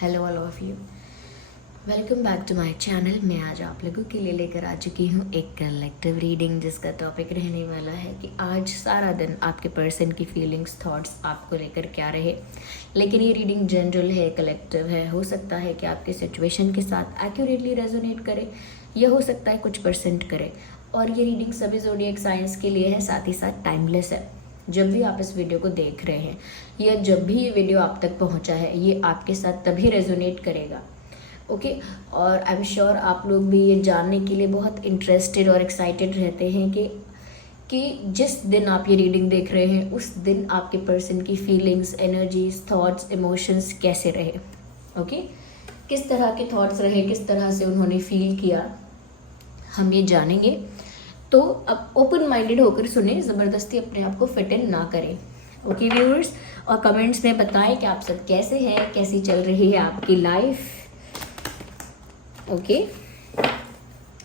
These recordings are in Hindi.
Hello all of you, welcome back to my channel. मैं आज आप लोगों के लिए लेकर आ चुकी हूँ एक कलेक्टिव रीडिंग, जिसका टॉपिक रहने वाला है कि आज सारा दिन आपके पर्सन की फीलिंग्स थॉट्स आपको लेकर क्या रहे। लेकिन ये रीडिंग जनरल है, कलेक्टिव है। हो सकता है कि आपके सिचुएशन के साथ एक्यूरेटली रेजोनेट करे, या हो सकता है कुछ परसेंट करे। और ये रीडिंग सभी ज़ोडिएक साइंस के लिए है, साथ ही साथ टाइमलेस है। जब भी आप इस वीडियो को देख रहे हैं या जब भी ये वीडियो आप तक पहुंचा है, ये आपके साथ तभी रेजोनेट करेगा। ओके और आई एम श्योर आप लोग भी ये जानने के लिए बहुत इंटरेस्टेड और एक्साइटेड रहते हैं कि जिस दिन आप ये रीडिंग देख रहे हैं उस दिन आपके पर्सन की फीलिंग्स, एनर्जीज, थॉट्स, इमोशंस कैसे रहे। ओके किस तरह के थॉट्स रहे, किस तरह से उन्होंने फील किया, हम ये जानेंगे। तो अब ओपन माइंडेड होकर सुने, ज़बरदस्ती अपने आप को फिट इन ना करें। ओके व्यूअर्स, और कमेंट्स में बताएं कि आप सब कैसे हैं, कैसी चल रही है आपकी लाइफ। ओके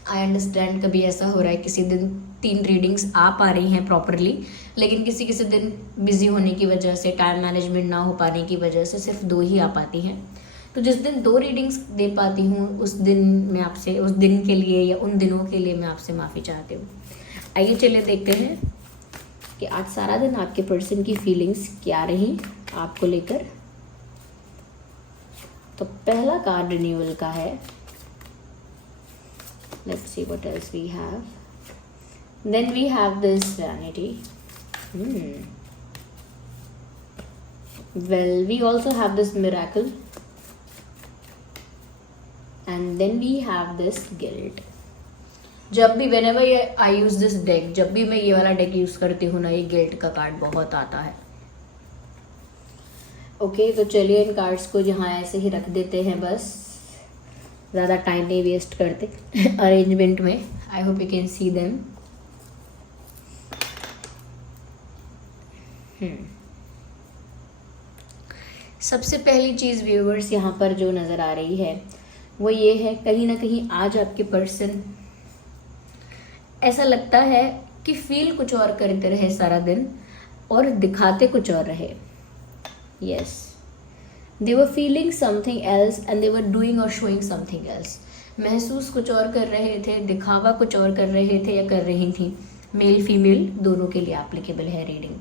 आई अंडरस्टैंड, कभी ऐसा हो रहा है किसी दिन 3 रीडिंग्स आ पा रही हैं प्रॉपरली, लेकिन किसी किसी दिन बिजी होने की वजह से, टाइम मैनेजमेंट ना हो पाने की वजह से सिर्फ 2 ही आ पाती हैं। तो जिस दिन 2 रीडिंग्स दे पाती हूँ उस दिन मैं आपसे, उस दिन के लिए या उन दिनों के लिए मैं आपसे माफ़ी चाहती हूँ। आइए चलिए देखते हैं कि आज सारा दिन आपके पर्सन की फीलिंग्स क्या रही आपको लेकर। तो पहला कार्ड रिन्यूअल का है। Let's see what else we have. Then we have this vanity. Well, we also have this miracle. And then we have this guilt. जब भी whenever I use this deck, जब भी मैं ये वाला deck यूज करती हूँ ना, ये गिल्ट का कार्ड बहुत आता है। ओके तो चलिए इन कार्ड्स को यहाँ ऐसे ही रख देते हैं, बस ज़्यादा टाइम नहीं वेस्ट करते अरेंजमेंट में। I hope you can see them. सबसे पहली चीज़ व्यूअर्स यहाँ पर जो नज़र आ रही है वो ये है, कहीं ना कहीं आज आपके पर्सन, ऐसा लगता है कि फील कुछ और करते रहे सारा दिन और दिखाते कुछ और रहे। Yes, they were feeling something else and they were doing or showing something else. महसूस कुछ और कर रहे थे, दिखावा कुछ और कर रहे थे या कर रही थी। मेल फीमेल दोनों के लिए एप्लीकेबल है रीडिंग।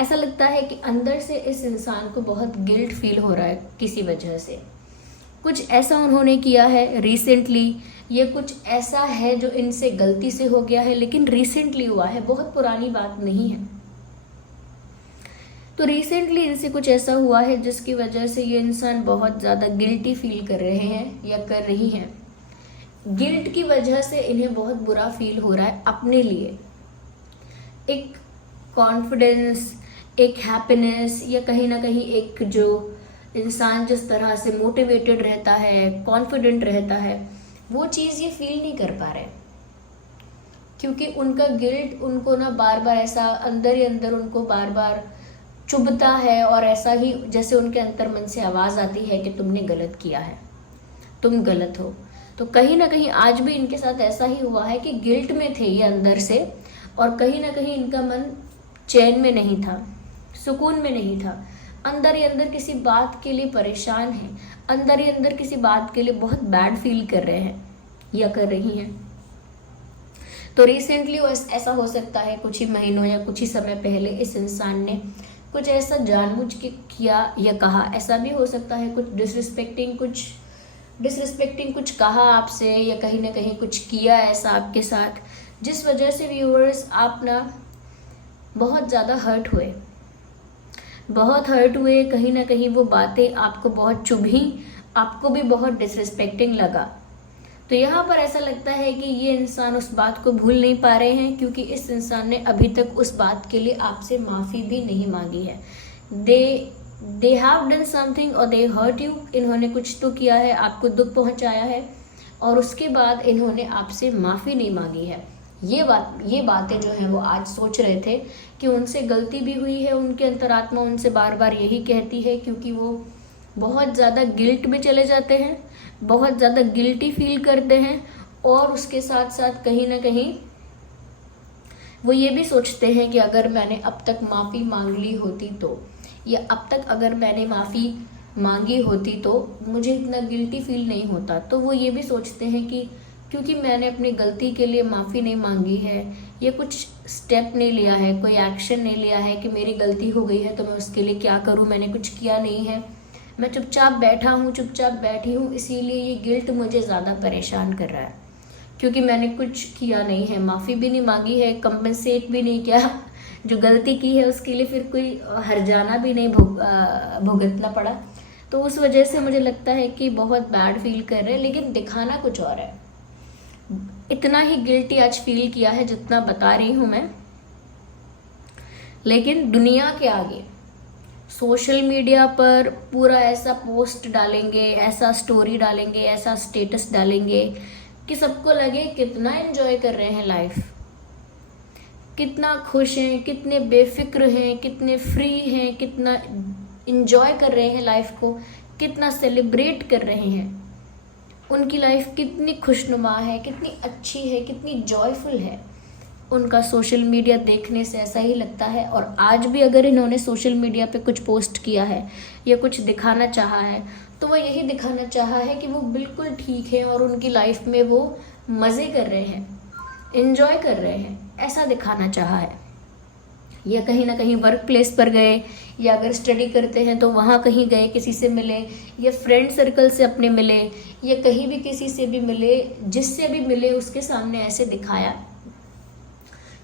ऐसा लगता है कि अंदर से इस इंसान को बहुत गिल्ट फील हो रहा है किसी वजह से। कुछ ऐसा उन्होंने किया है रिसेंटली, ये कुछ ऐसा है जो इनसे गलती से हो गया है, लेकिन रिसेंटली हुआ है, बहुत पुरानी बात नहीं है। तो रिसेंटली इनसे कुछ ऐसा हुआ है जिसकी वजह से ये इंसान बहुत ज़्यादा गिल्टी फील कर रहे हैं या कर रही हैं। गिल्ट की वजह से इन्हें बहुत बुरा फील हो रहा है अपने लिए। एक कॉन्फिडेंस, एक हैप्पीनेस, या कहीं ना कहीं एक जो इंसान जिस तरह से मोटिवेटेड रहता है, कॉन्फिडेंट रहता है, वो चीज़ ये फील नहीं कर पा रहे, क्योंकि उनका गिल्ट उनको ना बार बार ऐसा अंदर ही अंदर उनको बार बार चुभता है, और ऐसा ही जैसे उनके अंतर मन से आवाज़ आती है कि तुमने गलत किया है, तुम गलत हो। तो कहीं ना कहीं आज भी इनके साथ ऐसा ही हुआ है कि गिल्ट में थे ये अंदर से, और कहीं ना कहीं इनका मन चैन में नहीं था, सुकून में नहीं था। अंदर ही अंदर किसी बात के लिए परेशान है, अंदर ही अंदर किसी बात के लिए बहुत बैड फील कर रहे हैं या कर रही हैं। तो रिसेंटली ऐसा हो सकता है कुछ ही महीनों या कुछ ही समय पहले इस इंसान ने कुछ ऐसा जानबूझ के किया या कहा। ऐसा भी हो सकता है कुछ डिसरिस्पेक्टिंग कुछ कहा आपसे, या कहीं ना कहीं कुछ किया ऐसा आपके साथ, जिस वजह से व्यूअर्स आप ना बहुत ज़्यादा हर्ट हुए, कहीं ना कहीं वो बातें आपको बहुत चुभी, आपको भी बहुत डिसरिस्पेक्टिंग लगा। तो यहाँ पर ऐसा लगता है कि ये इंसान उस बात को भूल नहीं पा रहे हैं, क्योंकि इस इंसान ने अभी तक उस बात के लिए आपसे माफ़ी भी नहीं मांगी है। दे हैव डन समथिंग और दे हर्ट यू। इन्होंने कुछ तो किया है, आपको दुख पहुँचाया है, और उसके बाद इन्होंने आपसे माफ़ी नहीं मांगी है। ये बातें जो हैं वो आज सोच रहे थे कि उनसे गलती भी हुई है। उनके अंतरात्मा उनसे बार बार यही कहती है, क्योंकि वो बहुत ज़्यादा गिल्ट में चले जाते हैं, बहुत ज़्यादा गिल्टी फील करते हैं, और उसके साथ साथ कहीं ना कहीं वो ये भी सोचते हैं कि अगर मैंने अब तक माफ़ी मांग ली होती तो, या अब तक अगर मैंने माफ़ी मांगी होती तो मुझे इतना गिल्टी फील नहीं होता। तो वो ये भी सोचते हैं कि क्योंकि मैंने अपनी गलती के लिए माफ़ी नहीं मांगी है या कुछ स्टेप नहीं लिया है, कोई एक्शन नहीं लिया है कि मेरी गलती हो गई है तो मैं उसके लिए क्या करूं, मैंने कुछ किया नहीं है, मैं चुपचाप बैठा हूं, चुपचाप बैठी हूं, इसीलिए ये गिल्ट मुझे ज़्यादा परेशान कर रहा है क्योंकि मैंने कुछ किया नहीं है, माफ़ी भी नहीं मांगी है, कंपनसेट भी नहीं किया जो गलती की है उसके लिए फिर कोई हर्जाना भी नहीं भुगतना पड़ा। तो उस वजह से मुझे लगता है कि बहुत बैड फील कर रहे हैं, लेकिन दिखाना कुछ और है। इतना ही गिल्टी आज फील किया है जितना बता रही हूं मैं, लेकिन दुनिया के आगे सोशल मीडिया पर पूरा ऐसा पोस्ट डालेंगे, ऐसा स्टोरी डालेंगे, ऐसा स्टेटस डालेंगे कि सबको लगे कितना एंजॉय कर रहे हैं लाइफ, कितना खुश हैं, कितने बेफिक्र हैं, कितने फ्री हैं, कितना एंजॉय कर रहे हैं लाइफ को, कितना सेलिब्रेट कर रहे हैं, उनकी लाइफ कितनी खुशनुमा है, कितनी अच्छी है, कितनी जॉयफुल है। उनका सोशल मीडिया देखने से ऐसा ही लगता है। और आज भी अगर इन्होंने सोशल मीडिया पे कुछ पोस्ट किया है या कुछ दिखाना चाहा है तो वह यही दिखाना चाहा है कि वो बिल्कुल ठीक है और उनकी लाइफ में वो मज़े कर रहे हैं, एंजॉय कर रहे हैं, ऐसा दिखाना चाहा है। या कहीं ना कहीं वर्क प्लेस पर गए या अगर स्टडी करते हैं तो वहाँ कहीं गए, किसी से मिले या फ्रेंड सर्कल से अपने मिले या कहीं भी किसी से भी मिले, जिससे भी मिले उसके सामने ऐसे दिखाया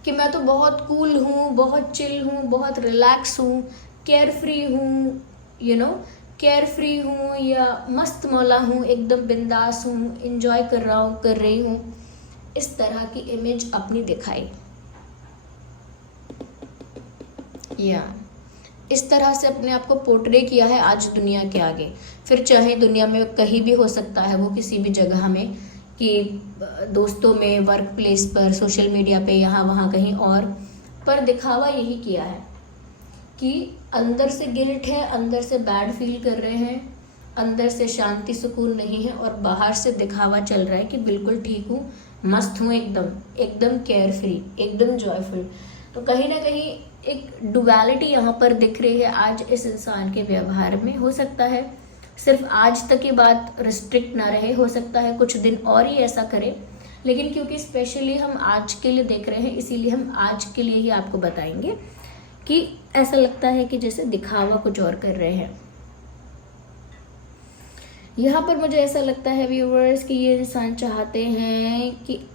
कि मैं तो बहुत कूल हूँ, बहुत चिल हूँ, बहुत रिलैक्स हूँ, केयर फ्री हूँ, केयर फ्री हूँ या मस्त मौला हूँ, एकदम बिंदास हूँ, एंजॉय कर रहा हूँ, कर रही हूँ। इस तरह की इमेज अपनी दिखाई या इस तरह से अपने आप को पोर्ट्रे किया है आज दुनिया के आगे। फिर चाहे दुनिया में कहीं भी हो सकता है, वो किसी भी जगह में, कि दोस्तों में, वर्क प्लेस पर, सोशल मीडिया पे, यहाँ वहाँ कहीं और, पर दिखावा यही किया है कि अंदर से गिल्ट है, अंदर से बैड फील कर रहे हैं, अंदर से शांति सुकून नहीं है और बाहर से दिखावा चल रहा है कि बिल्कुल ठीक हूँ, मस्त हूँ, एकदम एकदम केयर फ्री, एकदम जॉयफुल। तो कहीं ना कहीं एक डुअलिटी यहाँ पर दिख रही है आज इस इंसान के व्यवहार में। हो सकता है सिर्फ आज तक की बात रिस्ट्रिक्ट ना रहे, हो सकता है कुछ दिन और ही ऐसा करे, लेकिन क्योंकि स्पेशली हम आज के लिए देख रहे हैं इसीलिए हम आज के लिए ही आपको बताएंगे कि ऐसा लगता है कि जैसे दिखावा कुछ और कर रहे हैं। यहाँ पर मुझे ऐसा लगता है व्यूअर्स कि ये इंसान चाहते हैं कि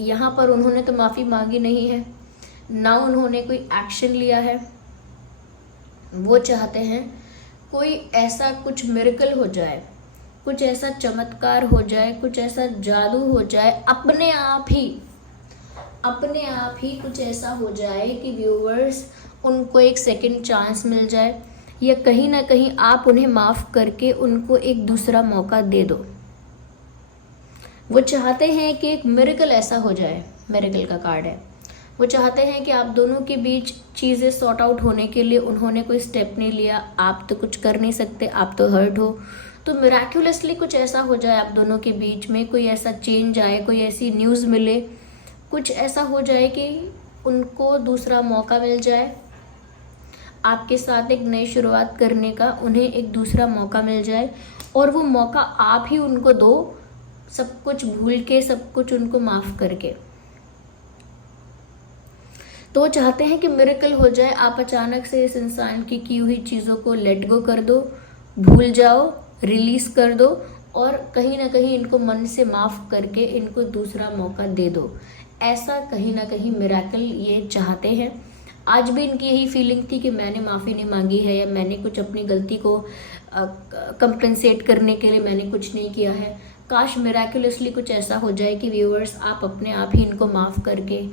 यहाँ पर उन्होंने तो माफ़ी मांगी नहीं है, ना उन्होंने कोई एक्शन लिया है, वो चाहते हैं कोई ऐसा कुछ मिरेकल हो जाए, कुछ ऐसा चमत्कार हो जाए, कुछ ऐसा जादू हो जाए, अपने आप ही कुछ ऐसा हो जाए कि व्यूअर्स उनको एक सेकंड चांस मिल जाए या कहीं ना कहीं आप उन्हें माफ़ करके उनको एक दूसरा मौका दे दो। वो चाहते हैं कि एक मिरेकल ऐसा हो जाए, मिरेकल का कार्ड है। वो चाहते हैं कि आप दोनों के बीच चीज़ें सॉर्ट आउट होने के लिए उन्होंने कोई स्टेप नहीं लिया, आप तो कुछ कर नहीं सकते, आप तो हर्ट हो, तो मिराक्युलसली कुछ ऐसा हो जाए आप दोनों के बीच में, कोई ऐसा चेंज आए, कोई ऐसी न्यूज़ मिले, कुछ ऐसा हो जाए कि उनको दूसरा मौका मिल जाए, आपके साथ एक नई शुरुआत करने का उन्हें एक दूसरा मौका मिल जाए और वो मौका आप ही उनको दो, सब कुछ भूल के, सब कुछ उनको माफ़ करके। तो वो चाहते हैं कि मिरेकल हो जाए, आप अचानक से इस इंसान की हुई चीज़ों को लेट गो कर दो, भूल जाओ, रिलीज़ कर दो और कहीं ना कहीं इनको मन से माफ़ करके इनको दूसरा मौका दे दो। ऐसा कहीं ना कहीं मिरेकल ये चाहते हैं। आज भी इनकी यही फीलिंग थी कि मैंने माफ़ी नहीं मांगी है या मैंने कुछ अपनी गलती को कंपनसेट करने के लिए मैंने कुछ नहीं किया है। काश मिरेकुलसली कुछ ऐसा हो जाए कि व्यूअर्स आप अपने आप ही इनको माफ़ करके,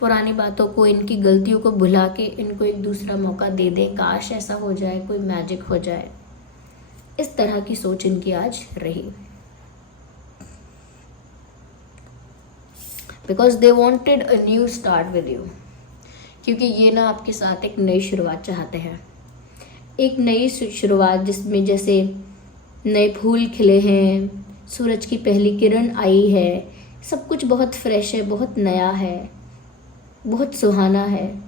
पुरानी बातों को, इनकी गलतियों को भुला के इनको एक दूसरा मौका दे दें। काश ऐसा हो जाए, कोई मैजिक हो जाए। इस तरह की सोच इनकी आज रही, because they wanted a new start with you, क्योंकि ये ना आपके साथ एक नई शुरुआत चाहते हैं, एक नई शुरुआत जिसमें जैसे नए फूल खिले हैं, सूरज की पहली किरण आई है, सब कुछ बहुत फ्रेश है, बहुत नया है, बहुत सुहाना है।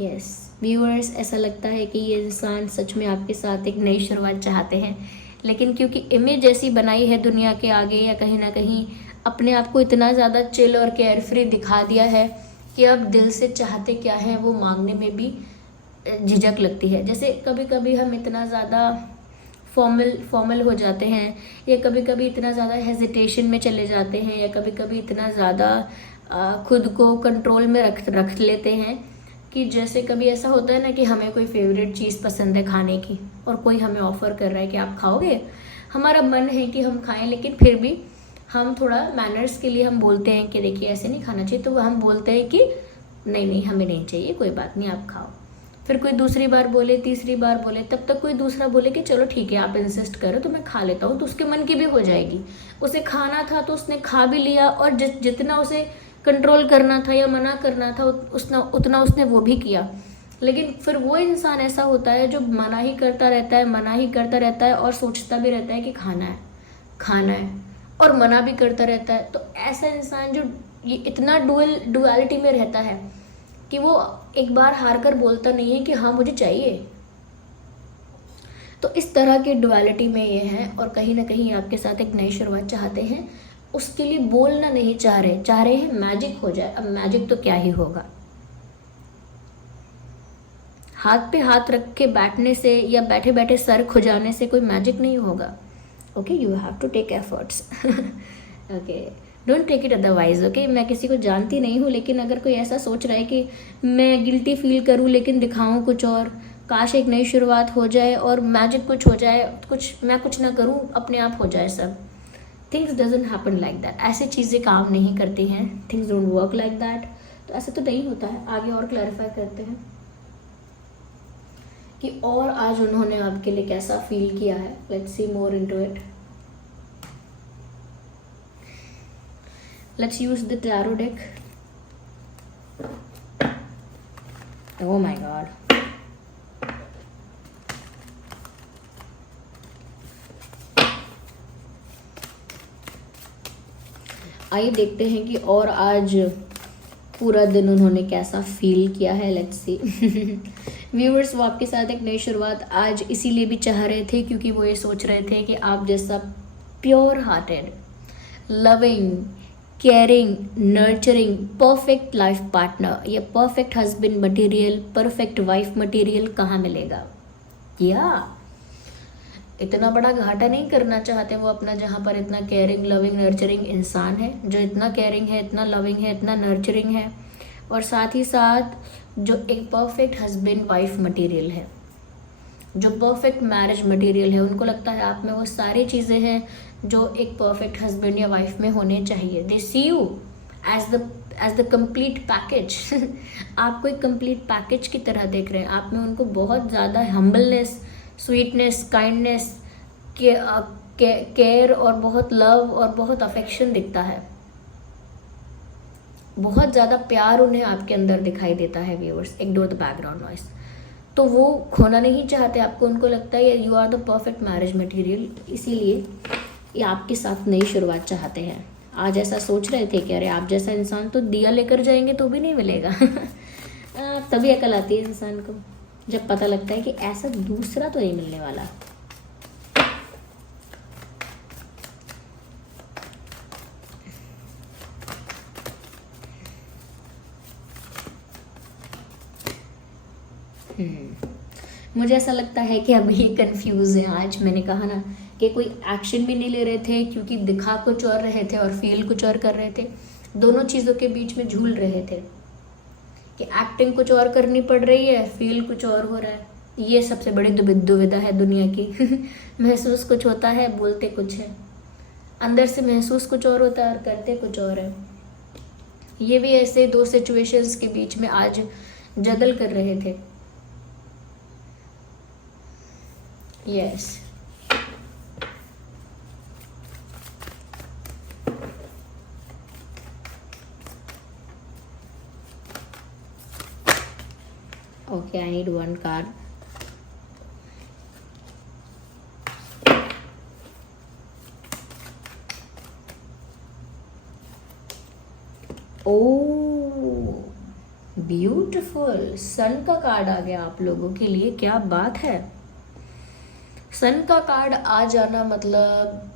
यस व्यूअर्स, ऐसा लगता है कि ये इंसान सच में आपके साथ एक नई शुरुआत चाहते हैं, लेकिन क्योंकि इमेज ऐसी बनाई है दुनिया के आगे, या कहीं ना कहीं अपने आप को इतना ज़्यादा चिल और केयर फ्री दिखा दिया है कि अब दिल से चाहते क्या है वो मांगने में भी झिझक लगती है। जैसे कभी कभी हम इतना ज़्यादा फॉर्मल हो जाते हैं, या कभी कभी इतना ज़्यादा हेजिटेशन में चले जाते हैं, या कभी कभी इतना ज़्यादा खुद को कंट्रोल में रख लेते हैं कि जैसे कभी ऐसा होता है ना कि हमें कोई फेवरेट चीज़ पसंद है खाने की, और कोई हमें ऑफ़र कर रहा है कि आप खाओगे, हमारा मन है कि हम खाएं, लेकिन फिर भी हम थोड़ा मैनर्स के लिए हम बोलते हैं कि देखिए ऐसे नहीं खाना चाहिए, तो हम बोलते हैं कि नहीं नहीं हमें नहीं चाहिए, कोई बात नहीं आप खाओ। फिर कोई दूसरी बार बोले, तीसरी बार बोले, तब तक कोई दूसरा बोले कि चलो ठीक है आप इंसिस्ट करो तो मैं खा लेता हूँ, तो उसके मन की भी हो जाएगी। उसे खाना था तो उसने खा भी लिया, और जितना उसे कंट्रोल करना था या मना करना था उतना उसने वो भी किया। लेकिन फिर वो इंसान ऐसा होता है जो मना ही करता रहता है, मना ही करता रहता है, और सोचता भी रहता है कि खाना है, और मना भी करता रहता है। तो ऐसा इंसान जो ये इतना डुअलिटी में रहता है कि वो एक बार हार कर बोलता नहीं है कि हाँ मुझे चाहिए। तो इस तरह के डुअलिटी में ये हैं, और कहीं ना कहीं आपके साथ एक नई शुरुआत चाहते हैं, उसके लिए बोलना नहीं चाह रहे हैं मैजिक हो जाए। अब मैजिक तो क्या ही होगा, हाथ पे हाथ रख के बैठने से या बैठे बैठे सर खुजाने से कोई मैजिक नहीं होगा। Okay, you have to take efforts. Okay, don't take it otherwise. Okay, मैं किसी को जानती नहीं हूँ, लेकिन अगर कोई ऐसा सोच रहा है कि मैं गिल्टी फील करूँ लेकिन दिखाऊँ कुछ और, काश एक नई शुरुआत हो जाए और मैजिक कुछ हो जाए, मैं कुछ ना करूँ, अपने आप हो जाए सब। Things doesn't happen like that. ऐसी चीज़ें काम नहीं करती हैं, things don't work like that. तो ऐसा तो नहीं होता है। आगे और क्लैरिफाई करते हैं कि और आज उन्होंने आपके लिए कैसा फील किया है। Let's see more into it. Let's use the tarot deck. Oh my god. आइए देखते हैं कि और आज पूरा दिन उन्होंने कैसा फील किया है। Let's see. व्यूअर्स, वो आपके साथ एक नई शुरुआत आज इसीलिए भी चाह रहे थे क्योंकि वो ये सोच रहे थे कि आप जैसा pure hearted, loving, caring, nurturing, perfect life partner या perfect husband material, perfect wife material कहाँ मिलेगा। या इतना बड़ा घाटा नहीं करना चाहते वो अपना, जहाँ पर इतना केयरिंग, लविंग, नर्चरिंग इंसान है, जो इतना केयरिंग है, इतना लविंग है, इतना नर्चरिंग है, और साथ ही साथ जो एक परफेक्ट हस्बैंड वाइफ मटेरियल है, जो परफेक्ट मैरिज मटेरियल है। उनको लगता है आप में वो सारी चीज़ें हैं जो एक परफेक्ट हस्बैंड या वाइफ में होने चाहिए। They see you as the complete package. आपको एक कंप्लीट पैकेज की तरह देख रहे हैं। आप में उनको बहुत ज़्यादा हम्बलनेस, स्वीटनेस, काइंडनेस, केयर और बहुत लव और बहुत अफेक्शन दिखता है। बहुत ज़्यादा प्यार उन्हें आपके अंदर दिखाई देता है। Viewers, ignore the background noise. तो वो खोना नहीं चाहते आपको। उनको लगता है you are the perfect marriage material, इसीलिए ये आपके साथ नई शुरुआत चाहते हैं। आज ऐसा सोच रहे थे कि अरे आप जैसा इंसान तो दिया लेकर जाएंगे तो भी नहीं मिलेगा। तभी अकल आती है इंसान को जब पता लगता है कि ऐसा दूसरा तो नहीं मिलने वाला। मुझे ऐसा लगता है कि अब ये कंफ्यूज है। आज मैंने कहा ना कि कोई एक्शन भी नहीं ले रहे थे क्योंकि दिखा कुछ और रहे थे और फील कुछ और कर रहे थे। दोनों चीज़ों के बीच में झूल रहे थे कि एक्टिंग कुछ और करनी पड़ रही है, फील कुछ और हो रहा है। ये सबसे बड़ी दुविधा है दुनिया की। महसूस कुछ होता है, बोलते कुछ है। अंदर से महसूस कुछ और होता है और करते कुछ और है। ये भी ऐसे दो सिचुएशंस के बीच में आज जगल कर रहे थे। Yes, okay, I need one card. Oh, beautiful, sun का कार्ड आ गया आप लोगों के लिए, क्या बात है। सन का कार्ड आ जाना मतलब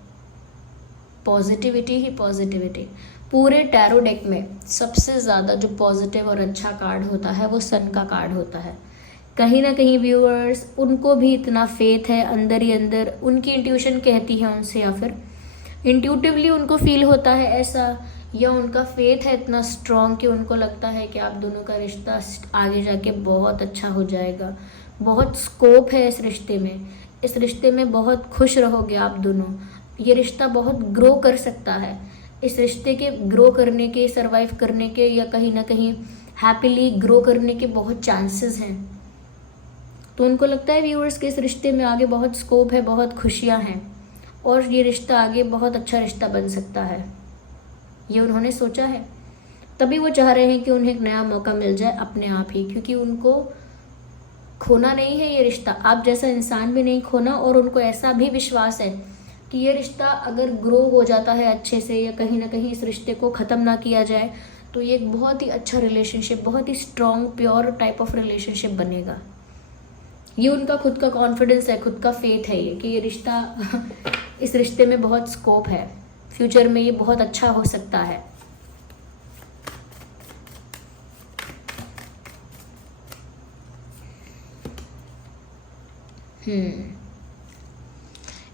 पॉजिटिविटी ही पॉजिटिविटी। पूरे टैरो डेक में सबसे ज़्यादा जो पॉजिटिव और अच्छा कार्ड होता है वो सन का कार्ड होता है। कहीं ना कहीं व्यूअर्स, उनको भी इतना फेथ है अंदर ही अंदर, उनकी इंट्यूशन कहती है उनसे, या फिर इंट्यूटिवली उनको फील होता है ऐसा, या उनका फेथ है इतना स्ट्रॉन्ग कि उनको लगता है कि आप दोनों का रिश्ता आगे जाके बहुत अच्छा हो जाएगा, बहुत स्कोप है इस रिश्ते में, इस रिश्ते में बहुत खुश रहोगे आप दोनों, ये रिश्ता बहुत ग्रो कर सकता है, इस रिश्ते के ग्रो करने के, सरवाइव करने के, या कहीं ना कहीं हैप्पीली ग्रो करने के बहुत चांसेस हैं। तो उनको लगता है व्यूअर्स के इस रिश्ते में आगे बहुत स्कोप है, बहुत खुशियां हैं, और ये रिश्ता आगे बहुत अच्छा रिश्ता बन सकता है, ये उन्होंने सोचा है। तभी वो चाह रहे हैं कि उन्हें एक नया मौका मिल जाए अपने आप ही, क्योंकि उनको खोना नहीं है ये रिश्ता, आप जैसा इंसान भी नहीं खोना, और उनको ऐसा भी विश्वास है कि ये रिश्ता अगर ग्रो हो जाता है अच्छे से, या कहीं ना कहीं इस रिश्ते को ख़त्म ना किया जाए, तो ये एक बहुत ही अच्छा रिलेशनशिप, बहुत ही strong pure type of relationship बनेगा। ये उनका खुद का कॉन्फिडेंस है, खुद का फेथ है ये, कि ये रिश्ता इस रिश्ते में बहुत स्कोप है, फ्यूचर में ये बहुत अच्छा हो सकता है।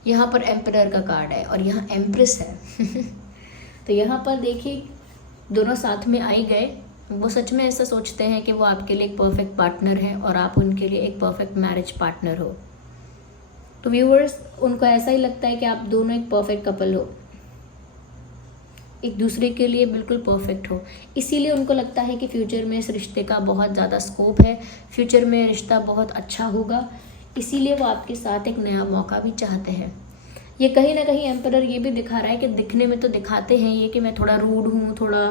यहाँ पर एम्परर का कार्ड है और यहाँ एम्प्रेस है। तो यहाँ पर देखिए दोनों साथ में आई गए, वो सच में ऐसा सोचते हैं कि वो आपके लिए एक परफेक्ट पार्टनर है और आप उनके लिए एक परफेक्ट मैरिज पार्टनर हो। तो व्यूअर्स, उनको ऐसा ही लगता है कि आप दोनों एक परफेक्ट कपल हो, एक दूसरे के लिए बिल्कुल परफेक्ट हो। इसीलिए उनको लगता है कि फ्यूचर में इस रिश्ते का बहुत ज़्यादा स्कोप है, फ्यूचर में रिश्ता बहुत अच्छा होगा, इसीलिए वो आपके साथ एक नया मौका भी चाहते हैं। ये कहीं ना कहीं एम्परर ये भी दिखा रहा है कि दिखने में तो दिखाते हैं ये कि मैं थोड़ा रूड हूँ, थोड़ा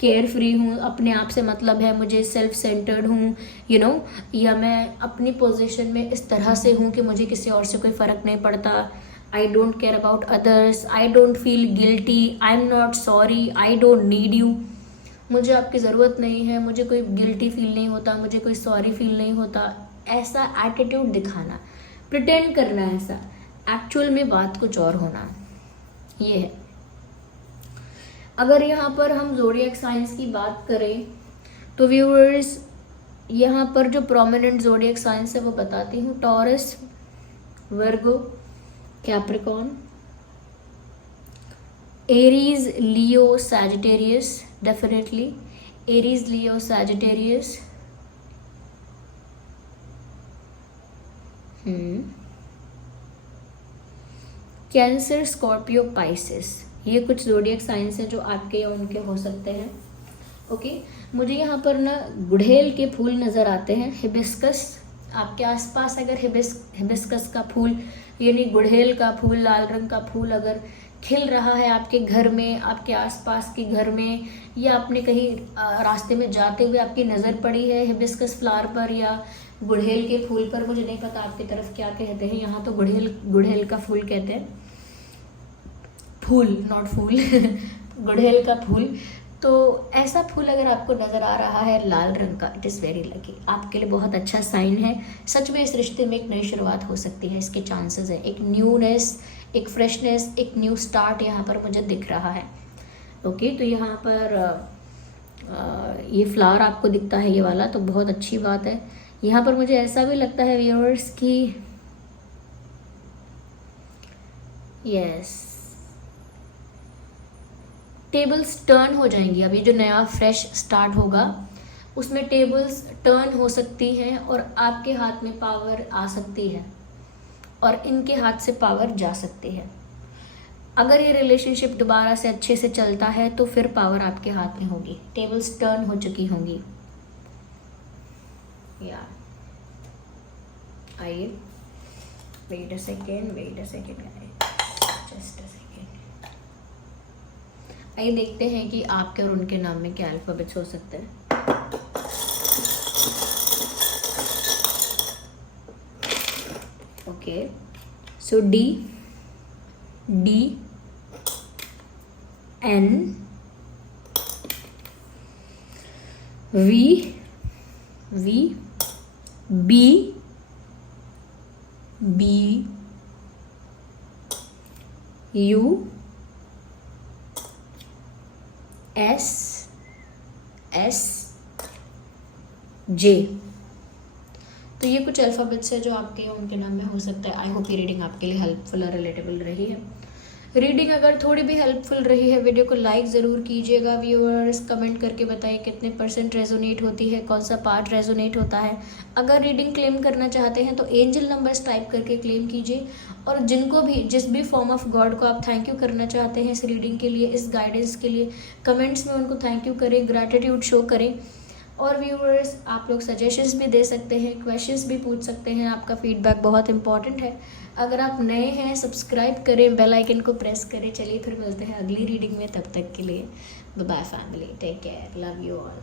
केयर फ्री हूँ, अपने आप से मतलब है मुझे, सेल्फ सेंटर्ड हूँ, यू नो, या मैं अपनी पोजीशन में इस तरह से हूँ कि मुझे किसी और से कोई फ़र्क नहीं पड़ता, I don't care about others, I don't feel guilty, I am not sorry, I don't need you, मुझे आपकी ज़रूरत नहीं है, मुझे कोई गिल्टी फील नहीं होता, मुझे कोई सॉरी फील नहीं होता, ऐसा एटीट्यूड दिखाना, प्रिटेंड करना ऐसा, एक्चुअल में बात कुछ और होना, ये है। अगर यहाँ पर हम ज़ोडिएक साइंस की बात करें तो व्यूअर्स, यहाँ पर जो प्रोमिनेंट ज़ोडिएक साइंस है वो बताती हूँ, टॉरस, वर्गो, कैप्रिकॉर्न, एरीज, लियो, सैजिटेरियस, डेफिनेटली एरीज, लियो, सैजिटेरियस, कैंसर, स्कॉर्पियो, पाइसेस, ये कुछ ज़ोडिएक साइंस है जो आपके या उनके हो सकते हैं। ओके, मुझे यहाँ पर ना गुड़हेल के फूल नज़र आते हैं, हिबिस्कस, आपके आसपास अगर हिबिस्कस का फूल यानी गुड़हेल का फूल, लाल रंग का फूल अगर खिल रहा है आपके घर में, आपके आसपास के घर में, या आपने कहीं रास्ते में जाते हुए आपकी नज़र पड़ी है हिबिस्कस फ्लावर पर या गुड़हेल के फूल पर, मुझे नहीं पता आपकी तरफ क्या कहते हैं, यहाँ तो गुड़हेल का फूल कहते हैं, फूल नॉट फूल गुड़हेल का फूल। तो ऐसा फूल अगर आपको नज़र आ रहा है लाल रंग का, इट इज़ वेरी लकी, आपके लिए बहुत अच्छा साइन है। सच में इस रिश्ते में एक नई शुरुआत हो सकती है, इसके चांसेस है, एक न्यूनेस, एक फ्रेशनेस, एक न्यू स्टार्ट यहाँ पर मुझे दिख रहा है। ओके, तो यहाँ पर ये फ्लावर आपको दिखता है ये वाला, तो बहुत अच्छी बात है। यहाँ पर मुझे ऐसा भी लगता है व्यूअर्स कि यस, टेबल्स टर्न हो जाएंगी। अभी जो नया फ्रेश स्टार्ट होगा उसमें टेबल्स टर्न हो सकती हैं और आपके हाथ में पावर आ सकती है और इनके हाथ से पावर जा सकती है। अगर ये रिलेशनशिप दोबारा से अच्छे से चलता है तो फिर पावर आपके हाथ में होगी, टेबल्स टर्न हो चुकी होंगी। या आइए, wait a second just a second, आइए देखते हैं कि आपके और उनके नाम में क्या अल्फाबेट्स हो सकते हैं। Okay, so D, N, V, V, B, B, U, S, S, J। तो ये कुछ अल्फ़ाबेट्स है जो आपके उनके नाम में हो सकता है। आई होप ये रीडिंग आपके लिए हेल्पफुल और रिलेटेबल रही है। रीडिंग अगर थोड़ी भी हेल्पफुल रही है, वीडियो को लाइक ज़रूर कीजिएगा। व्यूअर्स कमेंट करके बताइए कितने % रेजोनेट होती है, कौन सा पार्ट रेजोनेट होता है। अगर रीडिंग क्लेम करना चाहते हैं तो एंजल नंबर्स टाइप करके क्लेम कीजिए। और जिनको भी जिस भी फॉर्म ऑफ गॉड को आप थैंक यू करना चाहते हैं इस रीडिंग के लिए, इस गाइडेंस के लिए, कमेंट्स में उनको थैंक यू करें, ग्रैटिट्यूड शो करें। और व्यूअर्स आप लोग सजेशंस भी दे सकते हैं, क्वेश्चंस भी पूछ सकते हैं, आपका फीडबैक बहुत इंपॉर्टेंट है। अगर आप नए हैं सब्सक्राइब करें, बेल आइकन को प्रेस करें। चलिए फिर मिलते हैं अगली रीडिंग में, तब तक के लिए bye bye family, take care, love you all.